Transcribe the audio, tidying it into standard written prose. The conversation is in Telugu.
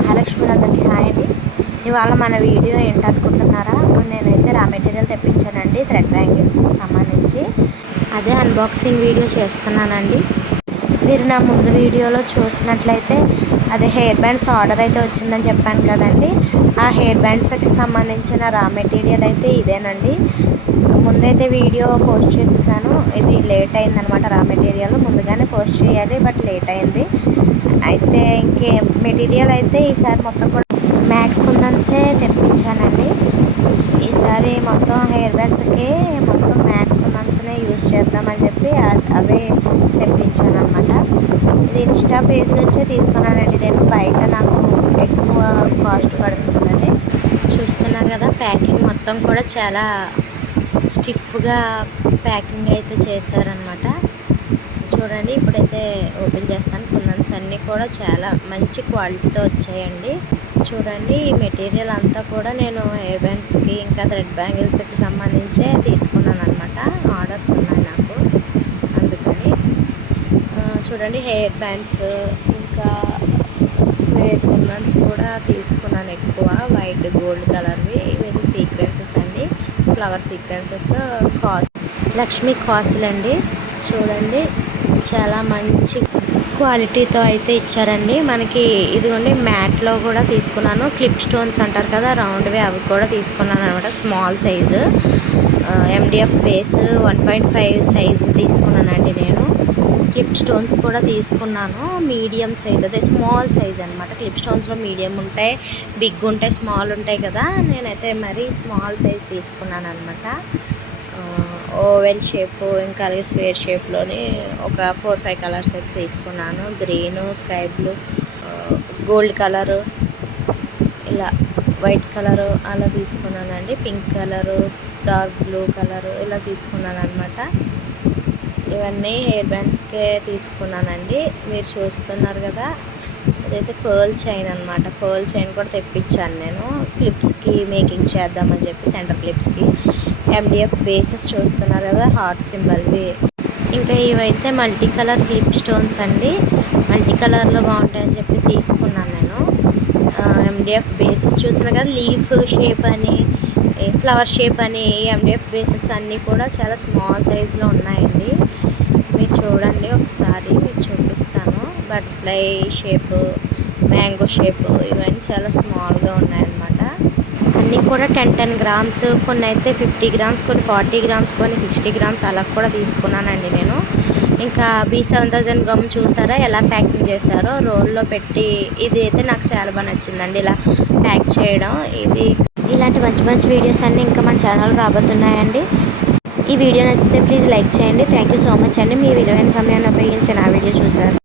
మహాలక్ష్మిలందరికీ హాయ్ అండి. ఇవాళ మన వీడియో ఏంటనుకుంటున్నారా? నేనైతే రా మెటీరియల్ తెప్పించానండి థ్రెడ్ బ్యాంగిల్స్కి సంబంధించి. అదే అన్బాక్సింగ్ వీడియో చేస్తున్నానండి. మీరు నా ముందు వీడియోలో చూసినట్లయితే అదే హెయిర్ బ్యాండ్స్ ఆర్డర్ అయితే వచ్చిందని చెప్పాను కదండి. ఆ హెయిర్ బ్యాండ్స్కి సంబంధించిన రా మెటీరియల్ అయితే ఇదేనండి. ముందైతే వీడియో పోస్ట్ చేసేసాను. ఇది లేట్ అయిందనమాట. రా మెటీరియల్ ముందుగానే పోస్ట్ చేయాలి, బట్ లేట్ అయింది. అయితే ఇంకే మెటీరియల్ అయితే ఈసారి మొత్తం కూడా మ్యాట్ కుందన్సే తెప్పించానండి. ఈసారి మొత్తం హెయిర్ బ్యాండ్స్కి మొత్తం మ్యాట్ కుందన్స్నే యూజ్ చేద్దామని చెప్పి అవే తెప్పించాను అనమాట. ఇది ఇన్స్టా పేజ్ నుంచే తీసుకున్నానండి నేను. బయట నాకు ఎక్కువ కాస్ట్ పడుతుందని. చూస్తున్నారు కదా, ప్యాకింగ్ మొత్తం కూడా చాలా స్టిఫ్గా ప్యాకింగ్ అయితే చేశారనమాట. చూడండి, ఇప్పుడైతే ఓపెన్ చేస్తాను. కుందన్స్ అన్నీ కూడా చాలా మంచి క్వాలిటీతో వచ్చాయండి. చూడండి, ఈ మెటీరియల్ అంతా కూడా నేను హెయిర్ బ్యాండ్స్కి ఇంకా థ్రెడ్ బ్యాంగిల్స్కి సంబంధించే తీసుకున్నాను అనమాట. ఆర్డర్స్ ఉన్నాయి నాకు, అందుకని. చూడండి, హెయిర్ బ్యాండ్స్ ఇంకా స్క్వేర్ కుందన్స్ కూడా తీసుకున్నాను ఎక్కువ. వైట్ గోల్డ్ కలర్వి. ఇవి సీక్వెన్సెస్ అండి, ఫ్లవర్ సీక్వెన్సెస్. లక్ష్మీ కాసులండి. చూడండి, చాలా మంచి క్వాలిటీతో అయితే ఇచ్చారండి మనకి. ఇదిగోండి, మ్యాట్లో కూడా తీసుకున్నాను. క్లిప్ స్టోన్స్ అంటారు కదా, రౌండ్వి, అవి కూడా తీసుకున్నాను అనమాట. Small size MDF base 1.5 size తీసుకున్నానండి నేను. క్లిప్ స్టోన్స్ కూడా తీసుకున్నాను. మీడియం సైజ్, అదే స్మాల్ సైజ్ అనమాట. క్లిప్ స్టోన్స్లో మీడియం ఉంటాయి, బిగ్ ఉంటాయి, స్మాల్ ఉంటాయి కదా. నేనైతే మరీ స్మాల్ సైజ్ తీసుకున్నాను అనమాట. ఓవెల్ షేప్ ఇంకా అలాగే స్క్వేర్ షేప్లోని ఒక 4-5 కలర్స్ అయితే తీసుకున్నాను. Green, sky blue, gold colour, ఇలా వైట్ కలరు అలా తీసుకున్నానండి. Pink colour, dark blue colour ఇలా తీసుకున్నాను అనమాట. ఇవన్నీ హెయిర్ బ్యాండ్స్కే తీసుకున్నానండి. మీరు చూస్తున్నారు కదా, అదైతే పర్ల్ చైన్ అనమాట. పర్ల్ చైన్ కూడా తెప్పించాను నేను క్లిప్స్కి మేకింగ్ చేద్దామని చెప్పి. సెంటర్ క్లిప్స్కి MDF బేసెస్ చూస్తున్నారు కదా, హార్ట్ సింబల్వి. ఇంకా ఇవైతే మల్టీ కలర్ క్లిప్ స్టోన్స్ అండి. మల్టీ కలర్లో బాగుంటాయని చెప్పి తీసుకున్నాను నేను. MDF బేసెస్ చూస్తున్నారు కదా, లీఫ్ షేప్ అని, ఫ్లవర్ షేప్ అని, MDF బేసెస్ అన్నీ కూడా చాలా స్మాల్ సైజులో ఉన్నాయండి. మీరు చూడండి, ఒకసారి మీకు చూపిస్తాను. బటర్ఫ్లై షేప్, మ్యాంగో షేప్, ఇవన్నీ చాలా స్మాల్గా ఉన్నాయన్నమాట. అన్నీ కూడా 10 గ్రామ్స్, కొన్ని అయితే 50 గ్రామ్స్, కొన్ని 40 గ్రామ్స్, కొన్ని 60 గ్రామ్స్ అలా కూడా తీసుకున్నానండి నేను. ఇంకా B7000 గమ్ చూసారా ఎలా ప్యాకింగ్ చేశారో, రోల్లో పెట్టి. ఇది అయితే నాకు చాలా బాగా నచ్చిందండి, ఇలా ప్యాక్ చేయడం. ఇది ఇలాంటి మంచి మంచి వీడియోస్ అన్నీ ఇంకా మన ఛానల్ రాబోతున్నాయండి. ఈ వీడియో నచ్చితే ప్లీజ్ లైక్ చేయండి. థ్యాంక్ యూ సో మచ్ అండి. మీ విలువైన సమయాన్ని ఉపయోగించి నా వీడియో చూసారు.